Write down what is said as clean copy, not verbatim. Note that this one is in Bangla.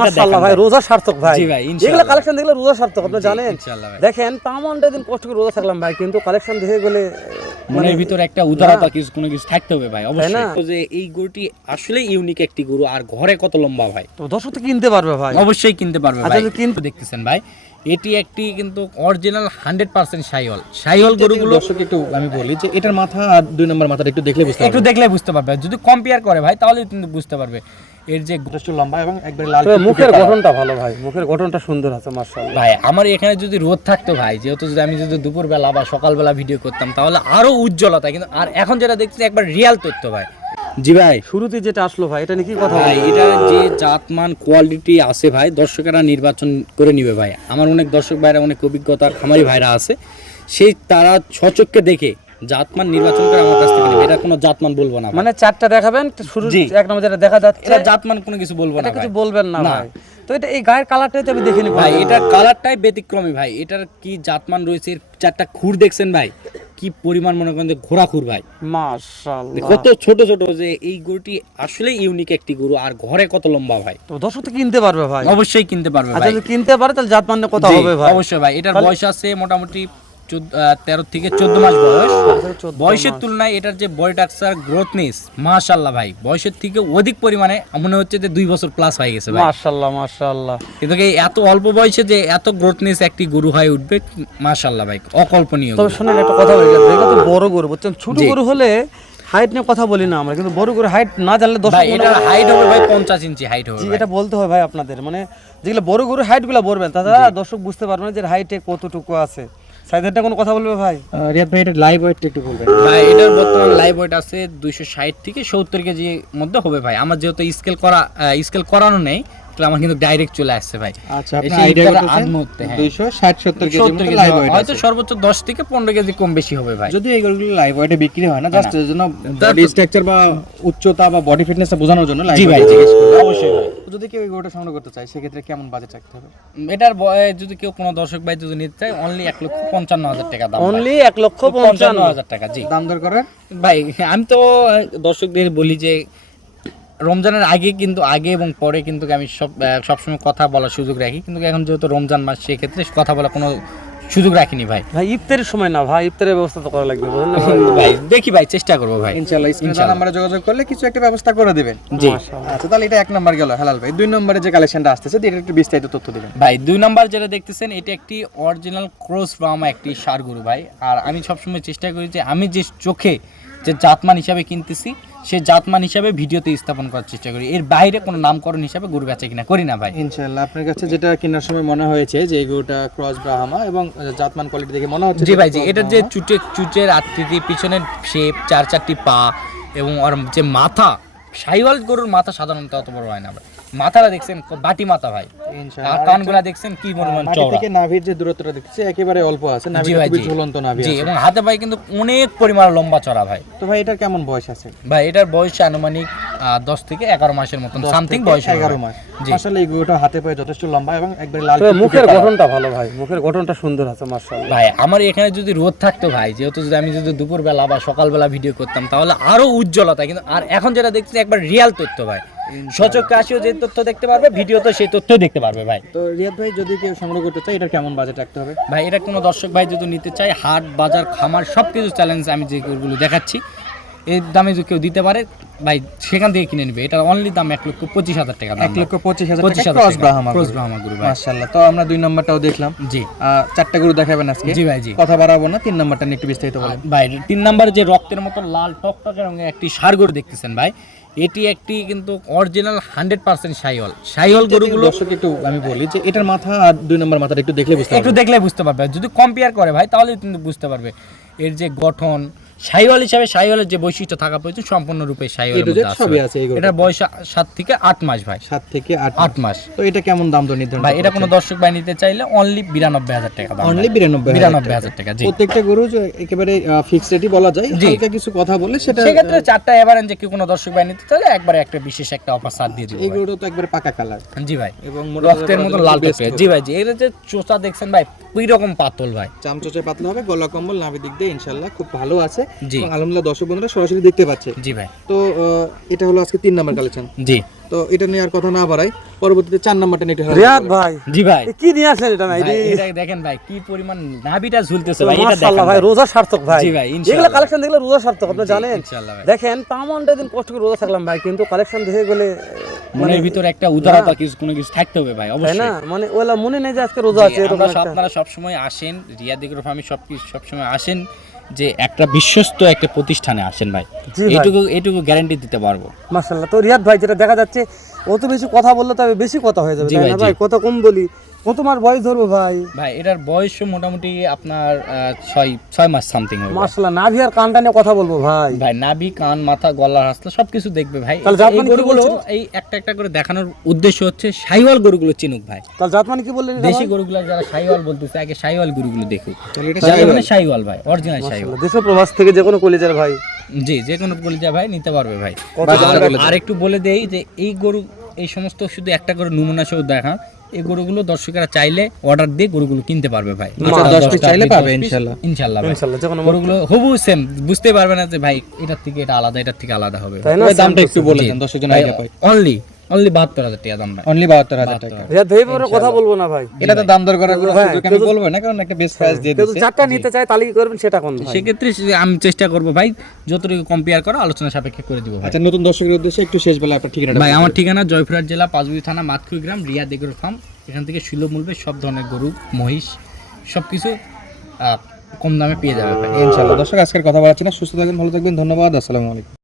মাশাআল্লাহ ভাই, রোজা সার্থক ভাই। এগুলো কালেকশন দেখলে রোজা সার্থক, আপনি জানেন। দেখেন পামন্ডে দিন কষ্ট করে রোজা থাকলাম ভাই, কিন্তু কালেকশন দেখে গেলে মনের ভিতরে একটা উদারতা কিছু কোনো কিছু থাকতে হবে ভাই, অবশ্যই। তো যে এই গরুটি আসলে ইউনিক একটি গরু, আর ঘরে কত লম্বা ভাই, তো দর্শক তো কিনতে পারবে ভাই, অবশ্যই কিনতে পারবে ভাই। আচ্ছা, কিন্তু দেখতেছেন ভাই, এটি একটি কিন্তু অরিজিনাল 100% শাহিওয়াল গরুগুলো। দর্শক একটু আমি বলি যে এটার মাথা আর 2 নম্বর মাথাটা একটু দেখলে বুঝতে একটু দেখলে বুঝতে পারবে, যদি কম্পেয়ার করে ভাই তাহলে কিন্তু বুঝতে পারবে এর যে যথেষ্ট লম্বা এবং একবারে লাল। মুখের গঠনটা ভালো ভাই, মুখের গঠনটা সুন্দর আছে মাশাআল্লাহ ভাই। আমার এখানে যদি রোদ থাকতো ভাই, যেহেতু যদি আমি যদি দুপুরবেলা বা সকালবেলা ভিডিও করতাম তাহলে আরো উজ্জ্বলতা, কিন্তু আর এখন যেটা দেখছি একবার রিয়াল তথ্য ভাই। জি ভাই, শুরুতে যেটা আসলো ভাই, এটা নিয়ে কি কথা ভাই? এটা যে জাতমান কোয়ালিটি আছে ভাই, দর্শকেরা নির্বাচন করে নিবে ভাই। আমার অনেক দর্শক ভাইরা, অনেক অভিজ্ঞতার খামারি ভাইরা আছে, সেই তারা সচক্ষে দেখে জাতমান নির্বাচন করে আমার কাছ থেকে নেবে। এটা কোনো জাতমান বলবো না, মানে চারটা দেখাবেন, শুরু এক নম্বর যেটা দেখা যাচ্ছে এটা জাতমান কোনো কিছু বলবো না, এটা কিছু বলবেন না না ভাই। তো এটা এই গায়ের কালারটাই তো আমি দেখিনি ভাই, এটার কালারটাই ব্যতিক্রমী ভাই। এটার কি জাতমান রয়েছে, এর চারটা খুর দেখছেন ভাই, কি পরিমাণ, মনে করেন যে ঘোড়া খুর ভাই, মাশাআল্লাহ কত ছোট ছোট। যে এই গরুটি আসলে ইউনিক একটি গরু, আর ঘরে কত লম্বা ভাই, তো দর্শক তো কিনতে পারবে ভাই, অবশ্যই কিনতে পারবে আচ্ছা ভাই। যদি কিনতে পারে তাহলে জাত মানের কথা হবে ভাই, অবশ্যই ভাই। এটার বয়স আছে মোটামুটি 13 থেকে 14 মাস বয়স। বয়সের তুলনায় এটার যে বডি স্ট্রাকচার, গ্রোথনেস, মাশাআল্লাহ ভাই, বয়সের থেকে অধিক পরিমাণে মনে হচ্ছে যে 2 বছর প্লাস হয়ে গেছে ভাই, মাশাআল্লাহ মাশাআল্লাহ। কিন্তু এই এত অল্প বয়সে যে এত গ্রোথনেস একটি গরু হয়ে উঠবে, মাশাআল্লাহ ভাই, অকল্পনীয়। তবে শুনেন একটা কথা বলি, এটা তো বড় গরু, বুঝছেন? ছোট গরু হলে হাইট নিয়ে কথা বলি না আমরা, কিন্তু বড় গরু হাইট না জানলে ভাই এটার হাইট হবে ভাই 50 ইঞ্চি হাইট হবে ভাই। এটা বলতে হয় ভাই আপনাদের, মানে যেগুলো বড় গরু হাইট গুলা বলবেন, তাছাড়া দর্শক বুঝতে পারবে না যে হাইটে কতটুকু আছে। সাইজেরটা কোনো কথা বলবে ভাই? রিয়াদ ভাই এটা লাইভ ওয়েটটা একটু বলবেন ভাই। এটার বর্তমান লাইভ ওয়েট আছে 260 থেকে 70 কেজির মধ্যে হবে ভাই। আমার যেহেতু স্কেল করানো নেই, তাহলে আমার কিন্তু ডাইরেক্ট চলে আসছে ভাই। আচ্ছা, আপনি আইডিয়া করতেছেন 260 70 কেজি মতো লাইভ ওয়েট, হয়তো সর্বোচ্চ 10 থেকে 15 কেজি কম বেশি হবে ভাই। যদি এই গরুগুলো লাইভ ওয়েটে বিক্রি হয় না, জাস্ট এর জন্য বডি স্ট্রাকচার বা উচ্চতা বা বডি ফিটনেসটা বোঝানোর জন্য লাইভ ওয়েট জিজ্ঞেস করলাম। অবশ্যই ভাই। যদি কেউ এই গরুটা সংগ্রহ করতে চায় সেক্ষেত্রে কেমন বাজেট রাখতে হবে? এটার যদি কেউ কোনো দর্শক ভাই যদি নিতে চায়, অনলি 1,55,000 টাকা দাম। অনলি 1,55,000 টাকা। জি দাম দর করার ভাই। আমি তো দর্শকদের বলি যে রমজানের আগে কিন্তু আগে এবং পরে কিন্তু আমি সবসময় কথা বলার সুযোগ রাখি, কিন্তু এখন যেহেতু রমজান মাস, সেক্ষেত্রে কথা বলার কোনো সুযোগ রাখিনি ভাই। ভাই ইফতারের সময় না ভাই, ইফতারের ব্যবস্থা তো করা লাগবে, বুঝলেন ভাই? দেখি ভাই, চেষ্টা করবো ভাই, ইনশাআল্লাহ। স্ক্রিনে নাম্বারে যোগাযোগ করলে কিছু একটা ব্যবস্থা করে দিবেন। জি আচ্ছা, তাহলে এটা 1 নাম্বার গেল হেলাল ভাই। 2 নম্বরে যে কালেকশনটা আসতেছে এটা একটু বিস্তারিত তথ্য দিবেন ভাই। 2 নাম্বার যেটা দেখতেছেন, এটা একটি অরিজিনাল ক্রস ব্রাহ্মা একটি ষাঁড় গরু ভাই। আর আমি সবসময় চেষ্টা করি যে আমি যে চোখে যে জাতমান হিসাবে কিনতেছি, সে জাতমান হিসাবে ভিডিওতে স্থাপন করার চেষ্টা করি। এর বাইরে কোনো নামকরণ হিসাবে গরু বেচা কিনা করি না ভাই। ইনশাআল্লাহ। আপনার কাছে যেটা কেনার সময় মনে হয়েছে যে এই গরুটা ক্রস ব্রাহ্মা এবং জাতমান কোয়ালিটি দেখে মনে হচ্ছে, জি ভাই। জি, এটার যে চুচের আকৃতি, পিছনের শেপ, 4-4টি পা এবং ওর যে মাথা, শাহিওয়াল গরুর মাথা সাধারণত অত বড় হয় না ভাই। মাথাটা দেখছেন বাটি মাথা ভাই, আর কানগুলা দেখছেন কি পরিমাণ মাটি চওড়া। থেকে নাভির যে দূরত্বটা দেখতেছি একেবারে অল্প আছে, জি নাভিটা ভাই, খুবই জি। ঝুলন্ত নাভি জি, আছে। এবং হাতে ভাই কিন্তু অনেক পরিমাণ লম্বা চড়া ভাই। তো ভাই এটার কেমন বয়স আছে? ভাই এটার বয়স আনুমানিক 10 থেকে 11 মাসের মতন সামথিং বয়স হবে 11 ভাই। মাস। জি। আসলে এই গরুটা হাতে পায়ে যথেষ্ট লম্বা এবং একবারে লাল। তবে মুখের গঠনটা ভালো ভাই, মুখের গঠনটা সুন্দর আছে মাশাআল্লাহ ভাই। আমার এখানে যদি রোদ থাকতো ভাই, যেহেতু যদি আমি যদি দুপুরবেলা বা সকালবেলা ভিডিও করতাম তাহলে আরো উজ্জ্বলতা, কিন্তু আর এখন যেটা দেখছি একবার রিয়াল তথ্য ভাই। সচক্ষে আসিও যে তথ্য দেখতে পারবে, ভিডিওতে সেই তথ্য দেখতে পারবে ভাই। তো রিয়াদ ভাই যদি কেউ সংগ্রহ করতে চায় এটার কেমন বাজেট রাখতে হবে? ভাই এটা কোনো দর্শক ভাই যদি নিতে চায়, হাট বাজার খামার সবকিছু চ্যালেঞ্জ আমি যে গরুগুলো দেখাচ্ছি এর দামে যদি কেউ দিতে পারে ভাই, সেখান থেকে কিনে নেবে। এটা অনলি দাম 1,25,000 টাকা দাম। 1,25,000 ক্রস ব্রাহ্মা গরু ভাই। মাশাআল্লাহ। তো আমরা 2 নাম্বারটাও দেখলাম। জি। 4টা গরু দেখাবেন আজকে? জি ভাই, জি। কথা বাড়াবো না, 3 নাম্বারটা নিয়ে একটু বিস্তারিত বলেন ভাই। 3 নাম্বার যে রক্তের মতো লাল টকটকে রঙের একটি ষাঁড় গরু দেখতেছেন ভাই, এটি একটি কিন্তু অরিজিনাল 100% শাহিওয়াল গরুগুলো। দর্শক একটু আমি বলি যে এটার মাথা আর 2 নম্বর মাথাটা একটু দেখলে বুঝতে একটু দেখলে বুঝতে পারবে, যদি কম্পেয়ার করে ভাই তাহলে কিন্তু বুঝতে পারবে এর যে গঠন। শাহিওয়াল হিসাবে শাহিওয়ালের যে বৈশিষ্ট্য থাকা প্রয়োজন সম্পূর্ণরূপে শাহিওয়ালের মধ্যে আছে। এটা বয়স 7 থেকে 8 মাস ভাই। 7 থেকে 8 মাস। তো এটা কেমন দাম দর নির্ধারণ ভাই? এটা কোনো দর্শক ভাই নিতে চাইলে অনলি 92,000 টাকা দাম। অনলি 92,000 টাকা। জি। প্রত্যেকটা গরু যে একেবারে ফিক্সড রেটই বলা যায়, হালকা কিছু কথা বলে সেটা সেক্ষেত্রে 4টা এভারেজ যে কোনো দর্শক ভাই নিতে চাইলে একবারে একটা বিশেষ একটা অফার ছাড় দিয়ে দিব। এই গরুটা তো একবারে পাকা কালার। জি ভাই। এবং রক্তের মতো লাল টকটকে। জি ভাই, জি। এর যে চোচা দেখছেন ভাই, ওই রকম পাতল ভাই, চামচোচে পাতলা হবে, গলা কম্বল নাভি দিক দিয়ে ইনশাআল্লাহ খুব ভালো আছে। জি। এবং আলহামদুলিল্লাহ দর্শক বন্ধুরা সরাসরি দেখতে পাচ্ছে। জি ভাই। তো এটা হলো আজকে 3 নাম্বার কালেকশন। জি, তো এটা নিয়ে আর কথা না বাড়াই, পরবর্তীতে 4 নাম্বারটা নিয়ে একটু রিয়াদ ভাই জি ভাই, কি নিয়ে আসলেন এটা ভাই? ভাই, এটা দেখেন ভাই কি পরিমাণ নাভিটা ঝুলতেছে ভাই, এটা মাশাআল্লাহ দেখেন ভাই, রোজা সার্থক ভাই। জি ভাই, ইনশাআল্লাহ। এগুলা কালেকশন দেখলে রোজা সার্থক, আপনি জানেন। ইনশাআল্লাহ ভাই। দেখেন পামন্ডে দিন কষ্ট করে রোজা থাকলাম ভাই, কিন্তু কালেকশন দেখে গেলে মনের ভিতরে একটা উদারতা কিছু কোনো কিছু থাকতে হবে ভাই, তাই অবশ্যই। না, মানে ওলা মনে নেই যে আজকে রোজা আছে, এরকম একটা। আপনারা সবসময় আসেন রিয়াদ এগ্রো ফার্মে, সবসময় আসেন যে একটা বিশ্বস্ত একটা প্রতিষ্ঠানে আসেন ভাই, জি ভাই। এইটুকু গ্যারান্টি দিতে পারবো। মাশাআল্লাহ। তো রিয়াদ ভাই, যেটা দেখা যাচ্ছে অত বেশি কথা বললে তবে বেশি কথা হয়ে যাবে, জি তাই ভাই, না জি। ভাই? কত কম বলি, কত মাস বয়স ধরবো ভাই? ভাই এটার বয়স মোটামুটি আপনার 6 মাস সামথিং হবে। মাশাআল্লাহ, নাভি আর কানটা নিয়ে কথা বলবো ভাই। ভাই নাভি, কান, মাথা, গলা, হাসলা সবকিছু দেখবে ভাই। তাহলে এই জাতমান কি গরুগুলো বলছেন? এই একটা করে দেখানোর উদ্দেশ্য হচ্ছে শাহিওয়াল গরুগুলো চিনুক ভাই। তাহলে জাতমান কি বললেন এটা দেশি ভাই? গরুগুলো যারা শাহিওয়াল বলতেছে আগে শাহিওয়াল গরুগুলো দেখুক। তাহলে এটা যারা মানে শাহিওয়াল ভাই, অরিজিনাল শাহিওয়াল। দেশ প্রবাস থেকে যে কোনো কলেজের ভাই জি, যে কোনো কলিজা ভাই নিতে পারবে ভাই। কত আর একটু বলে দেই যে এই গরু, এই সমস্ত শুধু একটা করে নমুনা সহ দেখা, এই গরুগুলো দর্শকেরা চাইলে অর্ডার দিয়ে গরুগুলো কিনতে পারবে ভাই। 10 পিস চাইলে পাবে ইনশাআল্লাহ। ইনশাআল্লাহ ভাই। ইনশাআল্লাহ, যে কোনো গরুগুলো হুবহু সেম, বুঝতে পারবে না যে ভাই এটার থেকে এটা আলাদা, এটার থেকে আলাদা হবে। তাই না? তবে দামটা একটু বলে দেন, দর্শকজন আইডিয়া পায়। অনলি 72,000 টাকা দাম ভাই। অনলি 72,000 টাকা। রিয়াদ ভাই এবারে কথা বলবো না ভাই। এটা তো দাম দর করার কোনো ভাই, সুযোগ আমি বলবো না, কারণ একটা বেস্ট প্রাইস দিয়ে কেউ দিচ্ছে। যদি চারটা নিতে চায় তাহলে কি করবেন সেটা কোন ভাই? সেক্ষেত্রে আমি চেষ্টা করবো ভাই যতটুকু কম্পেয়ার করা আলোচনা সাপেক্ষে করে দিব ভাই। আচ্ছা, নতুন দর্শকের উদ্দেশ্যে একটু শেষ বেলা আপনার ঠিকানাটা ভাই আমার ঠিকানা জয়পুরহাট জেলা পাঁচবিবি থানা মাতকুই গ্রাম, রিয়াদ এগ্রো ফার্ম। এখান থেকে সুলভ মূল্যে সব ধরনের গরু, মহিষ সবকিছু কম দামে পেয়ে যাবে ভাই। ইনশাআল্লাহ। দর্শক, আজকের কথা বলাচ্ছি না, সুস্থ থাকবেন, ভালো থাকবেন, ধন্যবাদ, আসসালামু আলাইকুম।